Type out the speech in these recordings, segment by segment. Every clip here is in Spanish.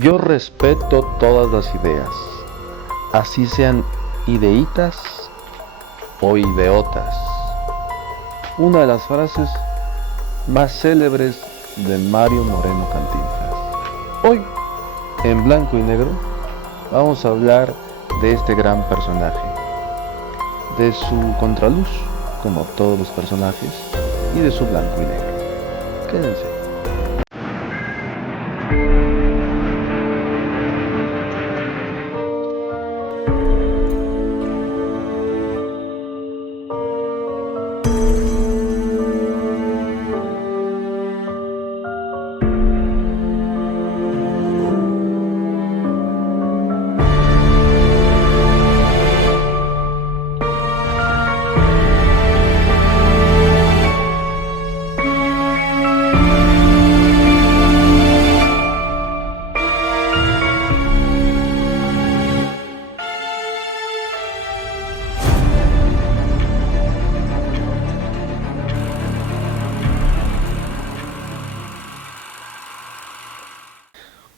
Yo respeto todas las ideas, así sean ideitas o ideotas. Una de las frases más célebres de Mario Moreno Cantinflas. Hoy, en blanco y negro, vamos a hablar de este gran personaje, de su contraluz, como todos los personajes, y de su blanco y negro. Quédense.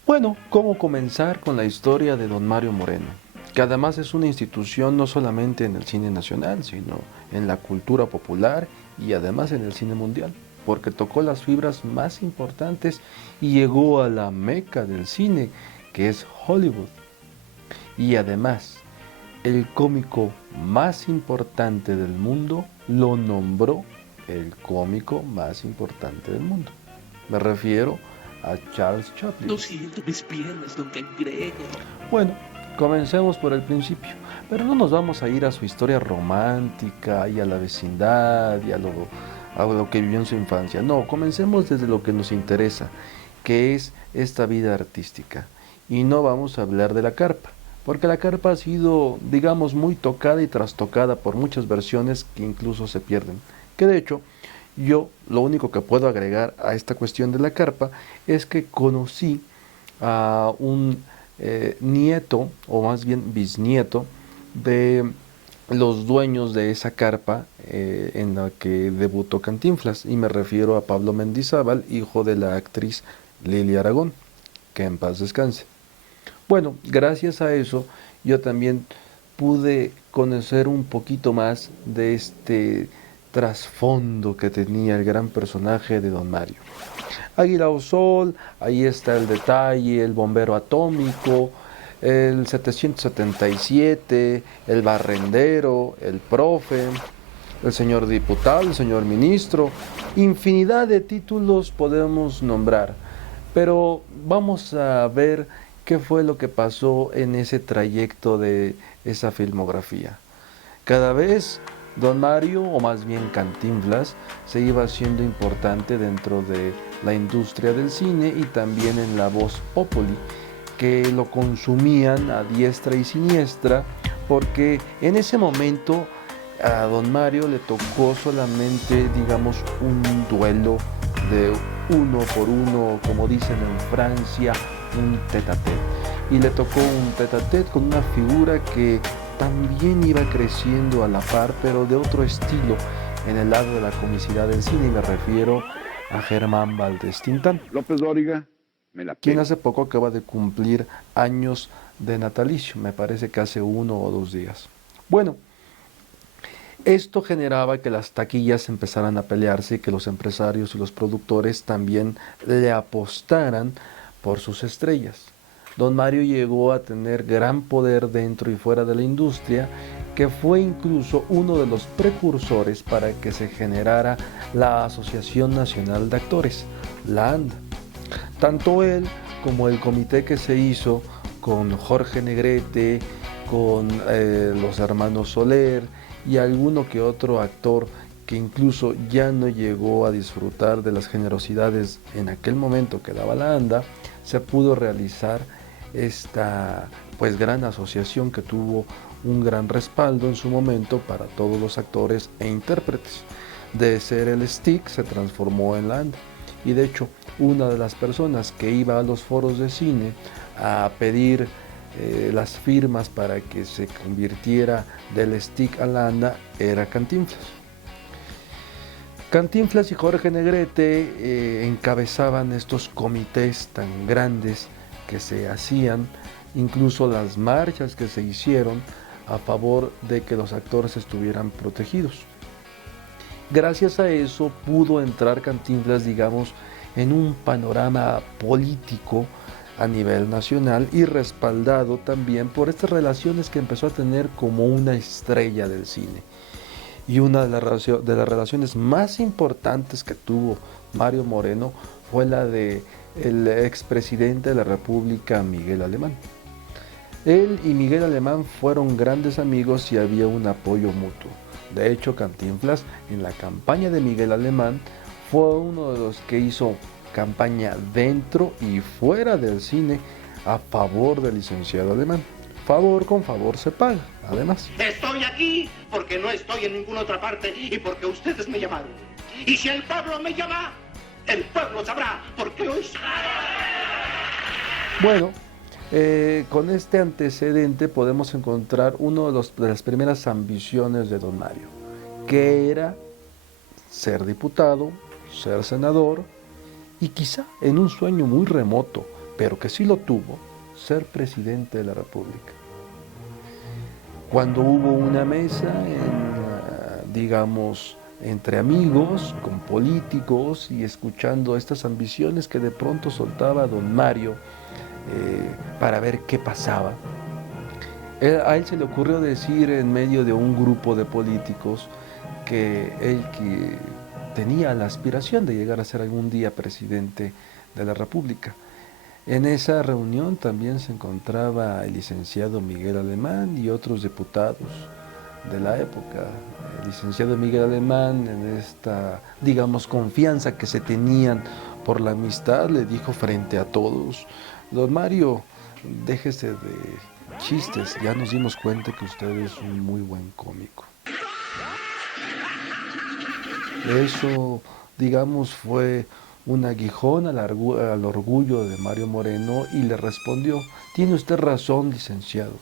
Bueno, ¿cómo comenzar con la historia de don Mario Moreno? Que además es una institución no solamente en el cine nacional, sino en la cultura popular y además en el cine mundial, porque tocó las fibras más importantes y llegó a la meca del cine, que es Hollywood. Y además, el cómico más importante del mundo lo nombró el cómico más importante del mundo. Me refiero a Charles Chaplin. No siento mis piernas, don Cangrejo. Bueno, comencemos por el principio, pero no nos vamos a ir a su historia romántica y a la vecindad y a lo que vivió en su infancia. No, comencemos desde lo que nos interesa, que es esta vida artística. Y no vamos a hablar de la carpa, porque la carpa ha sido, digamos, muy tocada y trastocada por muchas versiones que incluso se pierden. Que de hecho, yo lo único que puedo agregar a esta cuestión de la carpa es que conocí a un nieto, o más bien bisnieto, de los dueños de esa carpa en la que debutó Cantinflas, y me refiero a Pablo Mendizábal, hijo de la actriz Lili Aragón, que en paz descanse. Bueno, gracias a eso yo también pude conocer un poquito más de este trasfondo que tenía el gran personaje de don Mario. Águila o Sol, ahí está el detalle, el bombero atómico, el 777, el barrendero, el profe, el señor diputado, el señor ministro, infinidad de títulos podemos nombrar, pero vamos a ver qué fue lo que pasó en ese trayecto de esa filmografía. Cada vez don Mario, o más bien Cantinflas, se iba haciendo importante dentro de la industria del cine y también en la voz populi, que lo consumían a diestra y siniestra, porque en ese momento a don Mario le tocó solamente, digamos, un duelo de uno por uno, como dicen en Francia, un tete-a-tete. Y le tocó un tete-a-tete con una figura que también iba creciendo a la par, pero de otro estilo, en el lado de la comicidad del cine, y me refiero a Germán Valdés Tintán, López Dóriga, me la quien pela. hace poco acaba de cumplir años de natalicio, me parece que hace 1 o 2 días. Bueno, esto generaba que las taquillas empezaran a pelearse y que los empresarios y los productores también le apostaran por sus estrellas. Don Mario llegó a tener gran poder dentro y fuera de la industria, que fue incluso uno de los precursores para que se generara la Asociación Nacional de Actores, la ANDA. Tanto él como el comité que se hizo con Jorge Negrete, con los hermanos Soler y alguno que otro actor que incluso ya no llegó a disfrutar de las generosidades en aquel momento que daba la ANDA, se pudo realizar esta pues gran asociación que tuvo un gran respaldo en su momento para todos los actores e intérpretes. De ser el STIC se transformó en la ANDA, y de hecho una de las personas que iba a los foros de cine a pedir las firmas para que se convirtiera del STIC a la ANDA era Cantinflas. Cantinflas y Jorge Negrete encabezaban estos comités tan grandes que se hacían, incluso las marchas que se hicieron a favor de que los actores estuvieran protegidos. Gracias a eso pudo entrar Cantinflas, digamos, en un panorama político a nivel nacional y respaldado también por estas relaciones que empezó a tener como una estrella del cine. Y una de las relaciones más importantes que tuvo Mario Moreno fue la de el expresidente de la República, Miguel Alemán. Él y Miguel Alemán fueron grandes amigos y había un apoyo mutuo. De hecho, Cantinflas en la campaña de Miguel Alemán fue uno de los que hizo campaña dentro y fuera del cine a favor del licenciado Alemán. Favor con favor se paga, además. Estoy aquí porque no estoy en ninguna otra parte y porque ustedes me llamaron. Y si el pueblo me llama, el pueblo sabrá porque hoy... Bueno, con este antecedente podemos encontrar una de las primeras ambiciones de don Mario, que era ser diputado, ser senador y quizá en un sueño muy remoto, pero que sí lo tuvo, ser presidente de la República. Cuando hubo una mesa, digamos, entre amigos, con políticos y escuchando estas ambiciones que de pronto soltaba don Mario para ver qué pasaba, a él se le ocurrió decir en medio de un grupo de políticos que él que tenía la aspiración de llegar a ser algún día presidente de la República. En esa reunión también se encontraba el licenciado Miguel Alemán y otros diputados de la época. El licenciado Miguel Alemán, en esta, digamos, confianza que se tenían por la amistad, le dijo frente a todos: don Mario, déjese de chistes, ya nos dimos cuenta que usted es un muy buen cómico. Eso, digamos, fue un aguijón al orgullo de Mario Moreno y le respondió: tiene usted razón, licenciado,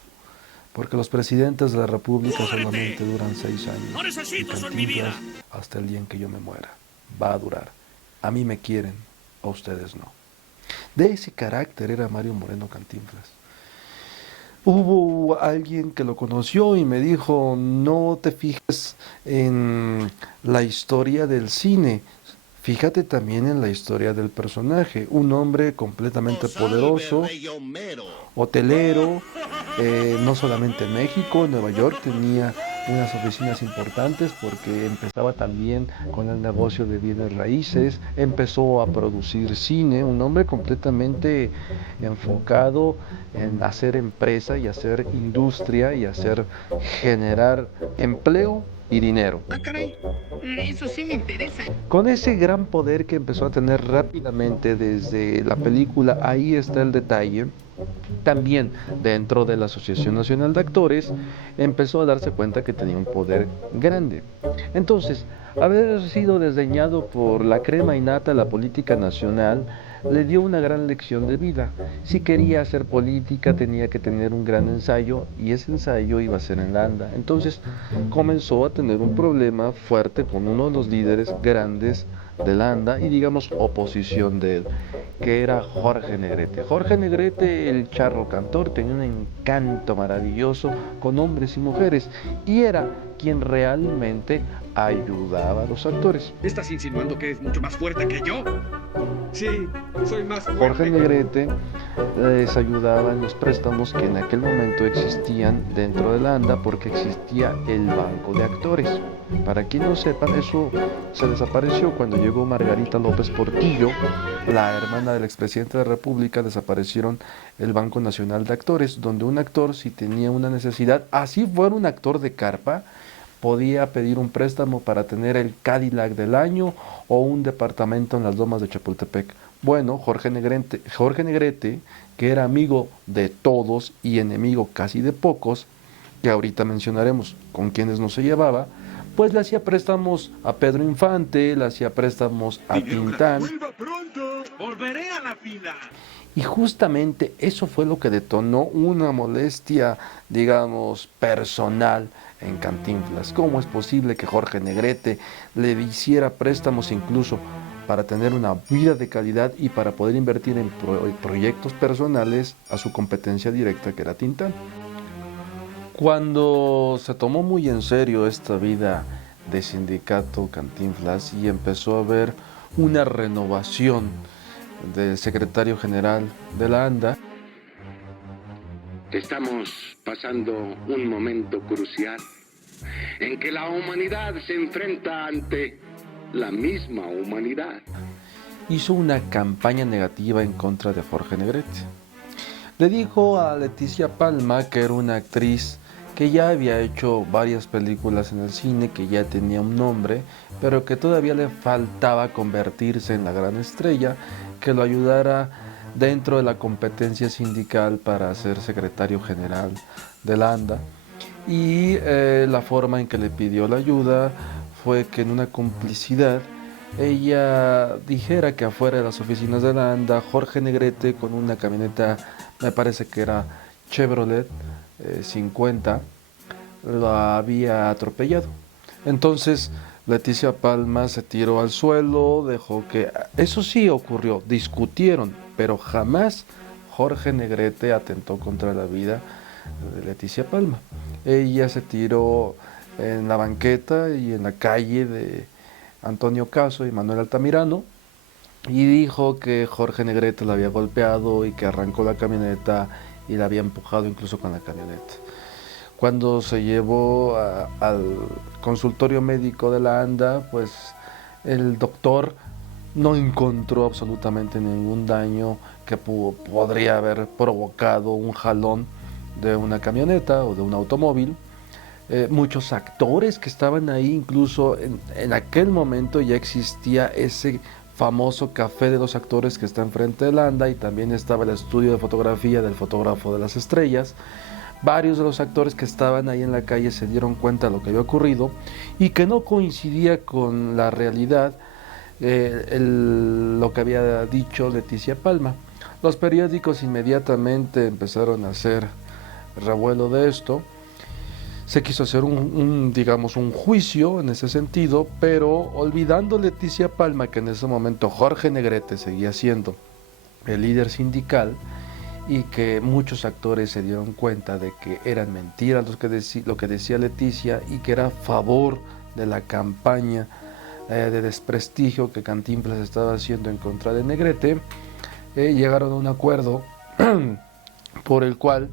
porque los presidentes de la República solamente duran 6 años. No necesito y eso en mi vida. hasta el día en que yo me muera. Va a durar. A mí me quieren, a ustedes no. De ese carácter era Mario Moreno Cantinflas. Hubo alguien que lo conoció y me dijo: no te fijes en la historia del cine, fíjate también en la historia del personaje. Un hombre completamente poderoso, hotelero, no solamente en México, en Nueva York tenía unas oficinas importantes porque empezaba también con el negocio de bienes raíces, empezó a producir cine, un hombre completamente enfocado en hacer empresa y hacer industria y hacer generar empleo y dinero. Ah, caray, eso sí me interesa. Con ese gran poder que empezó a tener rápidamente desde la película Ahí está el detalle, también dentro de la Asociación Nacional de Actores, empezó a darse cuenta que tenía un poder grande. Entonces, haber sido desdeñado por la crema innata de la política nacional le dio una gran lección de vida. Si quería hacer política tenía que tener un gran ensayo y ese ensayo iba a ser en la ANDA. Entonces comenzó a tener un problema fuerte con uno de los líderes grandes de la ANDA y digamos oposición de él, que era Jorge Negrete. Jorge Negrete, el charro cantor, tenía un encanto maravilloso con hombres y mujeres y era quien realmente ayudaba a los actores. ¿Estás insinuando que es mucho más fuerte que yo? Sí, soy más fuerte. Jorge Negrete les ayudaba en los préstamos que en aquel momento existían dentro de la ANDA porque existía el banco de actores. Para quien no sepan, eso se desapareció cuando llegó Margarita López Portillo, la hermana del expresidente de la República. Desaparecieron el Banco Nacional de Actores, donde un actor, si tenía una necesidad, así fuera un actor de carpa, podía pedir un préstamo para tener el Cadillac del año o un departamento en las Lomas de Chapultepec. Bueno, Jorge Negrete, que era amigo de todos y enemigo casi de pocos, que ahorita mencionaremos con quienes no se llevaba, pues le hacía préstamos a Pedro Infante, le hacía préstamos a Tintán. ¡Vuelva pronto! ¡Volveré a la fila! Y justamente eso fue lo que detonó una molestia, digamos, personal en Cantinflas. ¿Cómo es posible que Jorge Negrete le hiciera préstamos incluso para tener una vida de calidad y para poder invertir en proyectos personales a su competencia directa que era Tintán. Cuando se tomó muy en serio esta vida de sindicato Cantinflas y empezó a ver una renovación del secretario general de la ANDA, estamos pasando un momento crucial en que la humanidad se enfrenta ante la misma humanidad. hizo una campaña negativa en contra de Jorge Negrete. Le dijo a Leticia Palma que era una actriz que ya había hecho varias películas en el cine, que ya tenía un nombre, pero que todavía le faltaba convertirse en la gran estrella, que lo ayudara dentro de la competencia sindical para ser secretario general de la ANDA. Y la forma en que le pidió la ayuda fue que en una complicidad ella dijera que afuera de las oficinas de la ANDA, Jorge Negrete con una camioneta, me parece que era Chevrolet 50, lo había atropellado. Entonces Leticia Palma se tiró al suelo, dejó que... Eso sí ocurrió, discutieron, pero jamás Jorge Negrete atentó contra la vida de Leticia Palma. Ella se tiró en la banqueta y en la calle de Antonio Caso y Manuel Altamirano y dijo que Jorge Negrete la había golpeado y que arrancó la camioneta y la había empujado incluso con la camioneta. Cuando se llevó al consultorio médico de la ANDA, pues el doctor no encontró absolutamente ningún daño que podría haber provocado un jalón de una camioneta o de un automóvil. Muchos actores que estaban ahí, incluso en aquel momento ya existía ese famoso café de los actores que está enfrente de la ANDA y también estaba el estudio de fotografía del fotógrafo de las estrellas. Varios de los actores que estaban ahí en la calle se dieron cuenta de lo que había ocurrido y que no coincidía con la realidad lo que había dicho Leticia Palma. Los periódicos inmediatamente empezaron a hacer revuelo de esto. Se quiso hacer digamos, un juicio en ese sentido, pero olvidando Leticia Palma que en ese momento Jorge Negrete seguía siendo el líder sindical y que muchos actores se dieron cuenta de que eran mentiras lo que decía Leticia y que era a favor de la campaña de desprestigio que Cantinflas estaba haciendo en contra de Negrete, llegaron a un acuerdo por el cual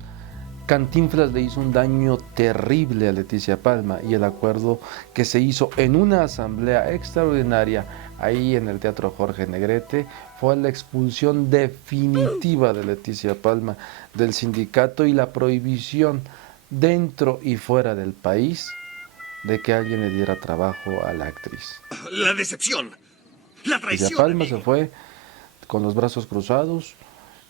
Cantinflas le hizo un daño terrible a Leticia Palma y el acuerdo que se hizo en una asamblea extraordinaria ahí en el Teatro Jorge Negrete fue la expulsión definitiva de Leticia Palma del sindicato y la prohibición dentro y fuera del país de que alguien le diera trabajo a la actriz. La decepción, la traición. Leticia Palma se fue con los brazos cruzados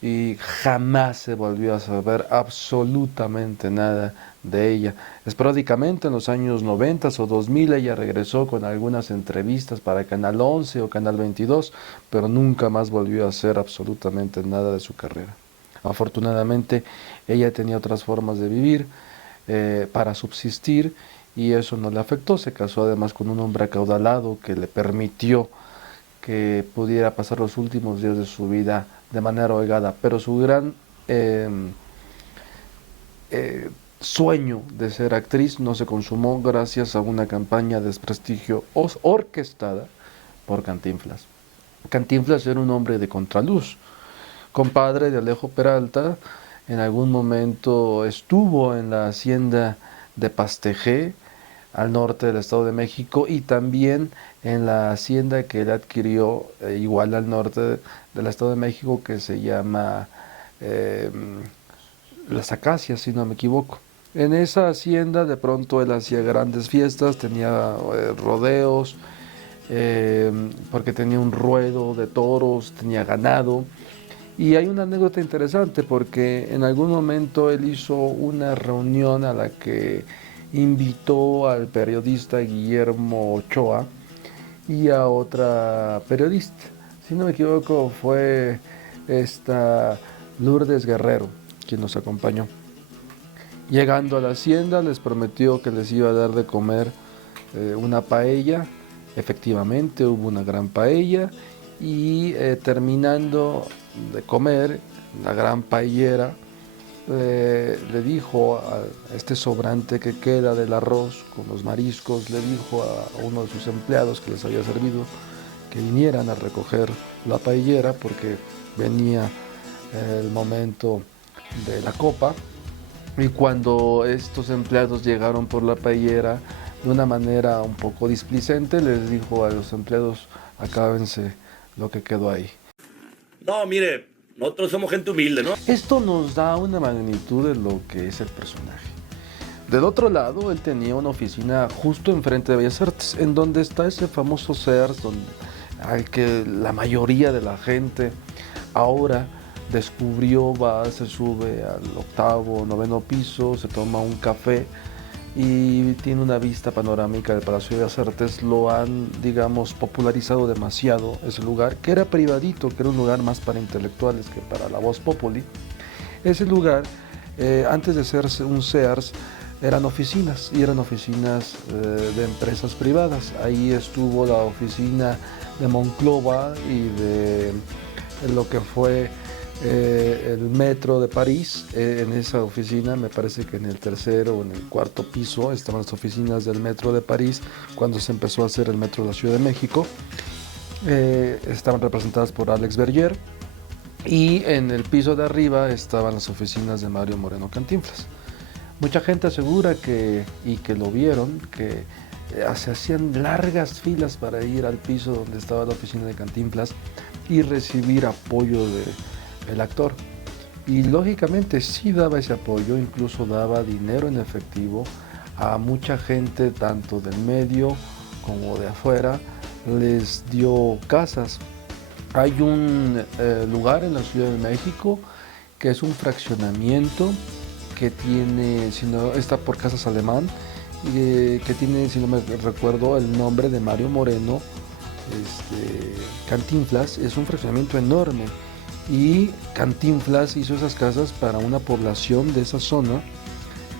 y jamás se volvió a saber absolutamente nada de ella. Esporádicamente en los años 90 o 2000 ella regresó con algunas entrevistas para Canal 11 o Canal 22, pero nunca más volvió a hacer absolutamente nada de su carrera. Afortunadamente ella tenía otras formas de vivir para subsistir y eso no le afectó. Se casó además con un hombre acaudalado que le permitió que pudiera pasar los últimos días de su vida de manera holgada, pero su gran sueño de ser actriz no se consumó gracias a una campaña de desprestigio orquestada por Cantinflas. Cantinflas era un hombre de contraluz, compadre de Alejo Peralta, en algún momento estuvo en la hacienda de Pastejé, al norte del Estado de México, y también en la hacienda que él adquirió igual al norte del Estado de México, que se llama Las Acacias, si no me equivoco. En esa hacienda de pronto él hacía grandes fiestas, tenía rodeos, porque tenía un ruedo de toros, tenía ganado. Y hay una anécdota interesante porque en algún momento él hizo una reunión a la que invitó al periodista Guillermo Ochoa y a otra periodista. Si no me equivoco fue esta Lourdes Guerrero quien nos acompañó. Llegando a la hacienda les prometió que les iba a dar de comer una paella. Efectivamente hubo una gran paella y terminando de comer la gran paellera, le dijo a este sobrante que queda del arroz con los mariscos, le dijo a uno de sus empleados que les había servido que vinieran a recoger la paellera porque venía el momento de la copa. Y cuando estos empleados llegaron por la paellera, de una manera un poco displicente, les dijo a los empleados: acábense lo que quedó ahí. No, mire, nosotros somos gente humilde, ¿no? Esto nos da una magnitud de lo que es el personaje. Del otro lado, él tenía una oficina justo enfrente de Bellas Artes, en donde está ese famoso Sears, al que la mayoría de la gente ahora descubrió, se sube al 8º, 9º piso, se toma un café y tiene una vista panorámica del Palacio de Bellas Artes. Lo han, digamos, popularizado demasiado ese lugar, que era privadito, que era un lugar más para intelectuales que para la voz populi. Ese lugar, antes de ser un Sears, eran oficinas, y eran oficinas de empresas privadas. Ahí estuvo la oficina de Monclova y de lo que fue el metro de París. En esa oficina, me parece que en el 3º o en el 4º piso estaban las oficinas del metro de París cuando se empezó a hacer el metro de la Ciudad de México. Estaban representadas por Alex Berger, y en el piso de arriba estaban las oficinas de Mario Moreno Cantinflas. Mucha gente asegura que lo vieron, que se hacían largas filas para ir al piso donde estaba la oficina de Cantinflas y recibir apoyo del actor. Y lógicamente sí daba ese apoyo, incluso daba dinero en efectivo a mucha gente, tanto del medio como de afuera. Les dio casas. Hay un lugar en la Ciudad de México que es un fraccionamiento que tiene, si no, está por Casas Alemán, que tiene, si no me recuerdo, el nombre de Mario Moreno Cantinflas. Es un fraccionamiento enorme, y Cantinflas hizo esas casas para una población de esa zona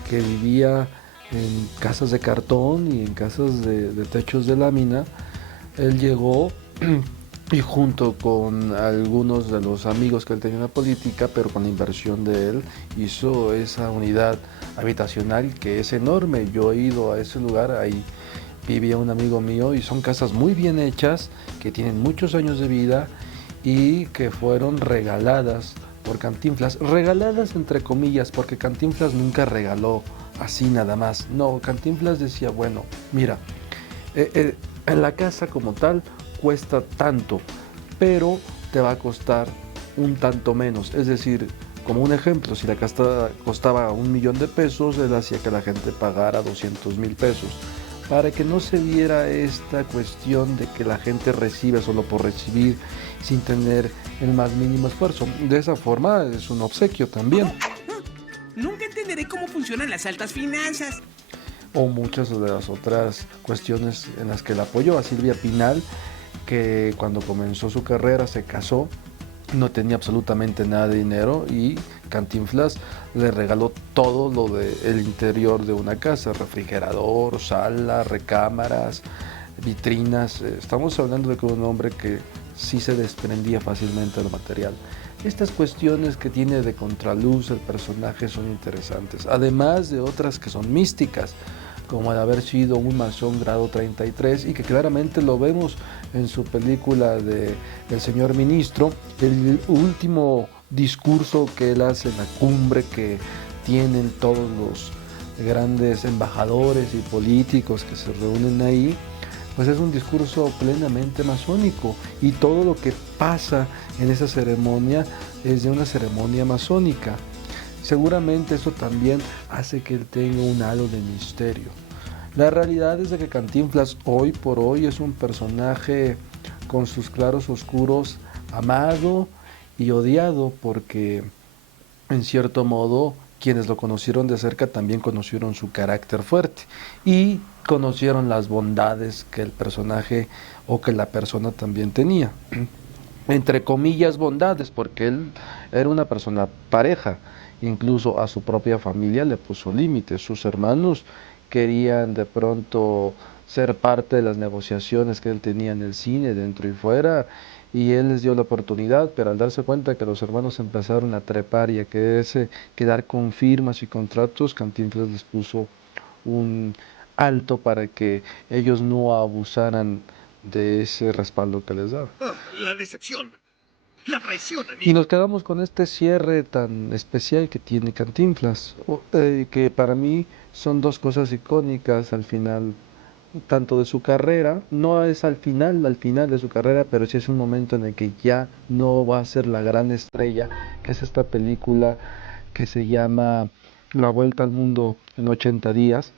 que vivía en casas de cartón y en casas de techos de lámina. Él llegó y junto con algunos de los amigos que él tenía en la política, pero con la inversión de él, hizo esa unidad habitacional que es enorme. Yo he ido a ese lugar, ahí vivía un amigo mío, y son casas muy bien hechas, que tienen muchos años de vida y que fueron regaladas por Cantinflas. Regaladas entre comillas, porque Cantinflas nunca regaló así nada más. No, Cantinflas decía: bueno, mira, en la casa como tal cuesta tanto, pero te va a costar un tanto menos. Es decir, como un ejemplo, si la casa costaba 1 millón de pesos, él hacía que la gente pagara 200,000 pesos, para que no se viera esta cuestión de que la gente recibe solo por recibir, sin tener el más mínimo esfuerzo. De esa forma es un obsequio también. Nunca entenderé cómo funcionan las altas finanzas. O muchas de las otras cuestiones en las que la apoyó. A Silvia Pinal, que cuando comenzó su carrera se casó, no tenía absolutamente nada de dinero, y Cantinflas le regaló todo lo del interior de una casa: refrigerador, sala, recámaras, vitrinas. Estamos hablando de un hombre que sí se desprendía fácilmente de lo material. Estas cuestiones que tiene de contraluz el personaje son interesantes, además de otras que son místicas, como el haber sido un masón grado 33, y que claramente lo vemos en su película de El Señor Ministro, el último discurso que él hace en la cumbre que tienen todos los grandes embajadores y políticos que se reúnen ahí. Pues es un discurso plenamente masónico, y todo lo que pasa en esa ceremonia es de una ceremonia masónica. Seguramente eso también hace que él tenga un halo de misterio. La realidad es de que Cantinflas hoy por hoy es un personaje con sus claros oscuros, amado y odiado, porque en cierto modo quienes lo conocieron de cerca también conocieron su carácter fuerte y conocieron las bondades que el personaje o que la persona también tenía. Entre comillas bondades, porque él era una persona pareja. Incluso a su propia familia le puso límites. Sus hermanos querían de pronto ser parte de las negociaciones que él tenía en el cine, dentro y fuera, y él les dio la oportunidad, pero al darse cuenta que los hermanos empezaron a trepar y a quererse quedar con firmas y contratos, Cantinflas les puso un alto para que ellos no abusaran de ese respaldo que les daba. La decepción. La traición, Y nos quedamos con este cierre tan especial que tiene Cantinflas, que para mí son dos cosas icónicas al final, tanto de su carrera, no es al final de su carrera, pero sí es un momento en el que ya no va a ser la gran estrella, que es esta película que se llama La Vuelta al Mundo en 80 días,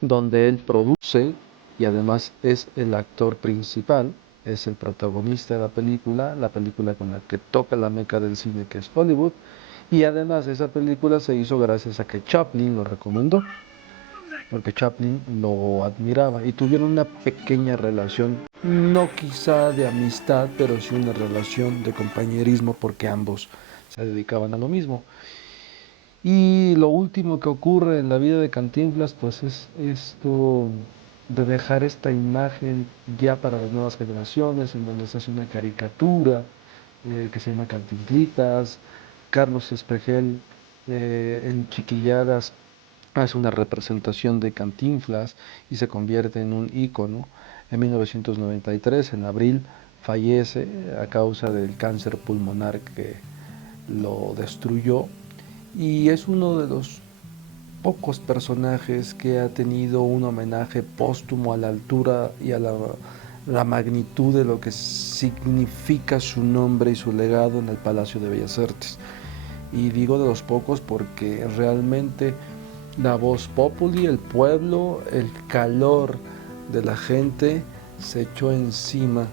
donde él produce y además es el actor principal, es el protagonista de la película con la que toca la meca del cine que es Hollywood, y además esa película se hizo gracias a que Chaplin lo recomendó, porque Chaplin lo admiraba y tuvieron una pequeña relación, no quizá de amistad, pero sí una relación de compañerismo porque ambos se dedicaban a lo mismo. Y lo último que ocurre en la vida de Cantinflas, pues es esto de dejar esta imagen ya para las nuevas generaciones, en donde se hace una caricatura que se llama Cantinflitas. Carlos Espejel en Chiquilladas hace una representación de Cantinflas y se convierte en un ícono. En 1993, en abril, fallece a causa del cáncer pulmonar que lo destruyó, y es uno de los pocos personajes que ha tenido un homenaje póstumo a la altura y a la magnitud de lo que significa su nombre y su legado en el Palacio de Bellas Artes. Y digo de los pocos porque realmente la voz populi, el pueblo, el calor de la gente se echó encima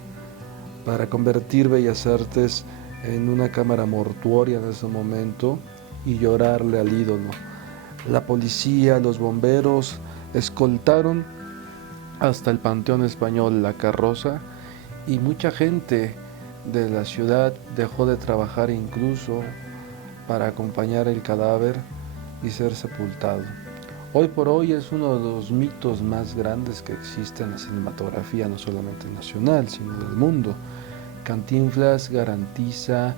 para convertir Bellas Artes en una cámara mortuoria en ese momento y llorarle al ídolo. La policía, los bomberos escoltaron hasta el Panteón Español la carroza, y mucha gente de la ciudad dejó de trabajar incluso para acompañar el cadáver y ser sepultado. Hoy por hoy es uno de los mitos más grandes que existe en la cinematografía, no solamente nacional, sino del mundo. Cantinflas garantiza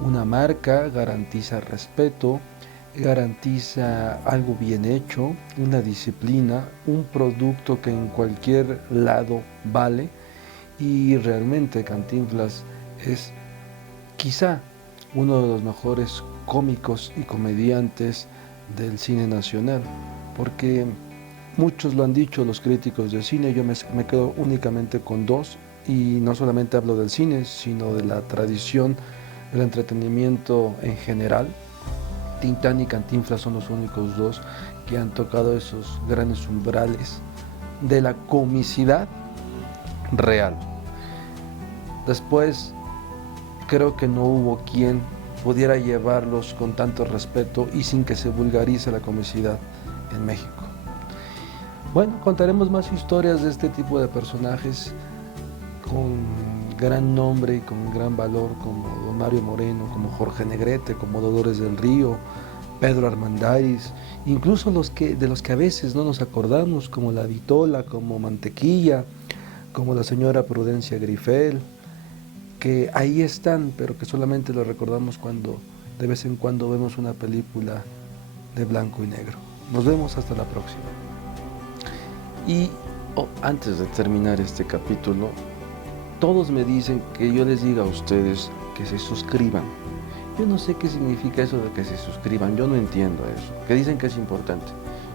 una marca, garantiza respeto, garantiza algo bien hecho, una disciplina, un producto que en cualquier lado vale, y realmente Cantinflas es quizá uno de los mejores cómicos y comediantes del cine nacional, porque muchos lo han dicho los críticos de cine, yo me quedo únicamente con dos, y no solamente hablo del cine, sino de la tradición del entretenimiento en general. Tintán y Cantinflas son los únicos dos que han tocado esos grandes umbrales de la comicidad real. Después, creo que no hubo quien pudiera llevarlos con tanto respeto y sin que se vulgarice la comicidad en México. Bueno, contaremos más historias de este tipo de personajes con gran nombre y con gran valor, como don Mario Moreno, como Jorge Negrete, como Dolores del Río, Pedro Armendáriz, incluso de los que a veces no nos acordamos, como la Vitola, como Mantequilla, como la señora Prudencia Grifel, que ahí están, pero que solamente lo recordamos cuando de vez en cuando vemos una película de blanco y negro. Nos vemos hasta la próxima. Y antes de terminar este capítulo, todos me dicen que yo les diga a ustedes que se suscriban. Yo no sé qué significa eso de que se suscriban, yo no entiendo eso, que dicen que es importante.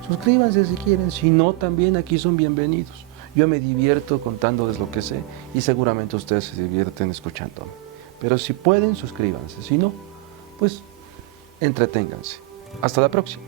Suscríbanse si quieren, si no, también aquí son bienvenidos. Yo me divierto contándoles lo que sé y seguramente ustedes se divierten escuchándome. Pero si pueden, suscríbanse, si no, pues entreténganse. Hasta la próxima.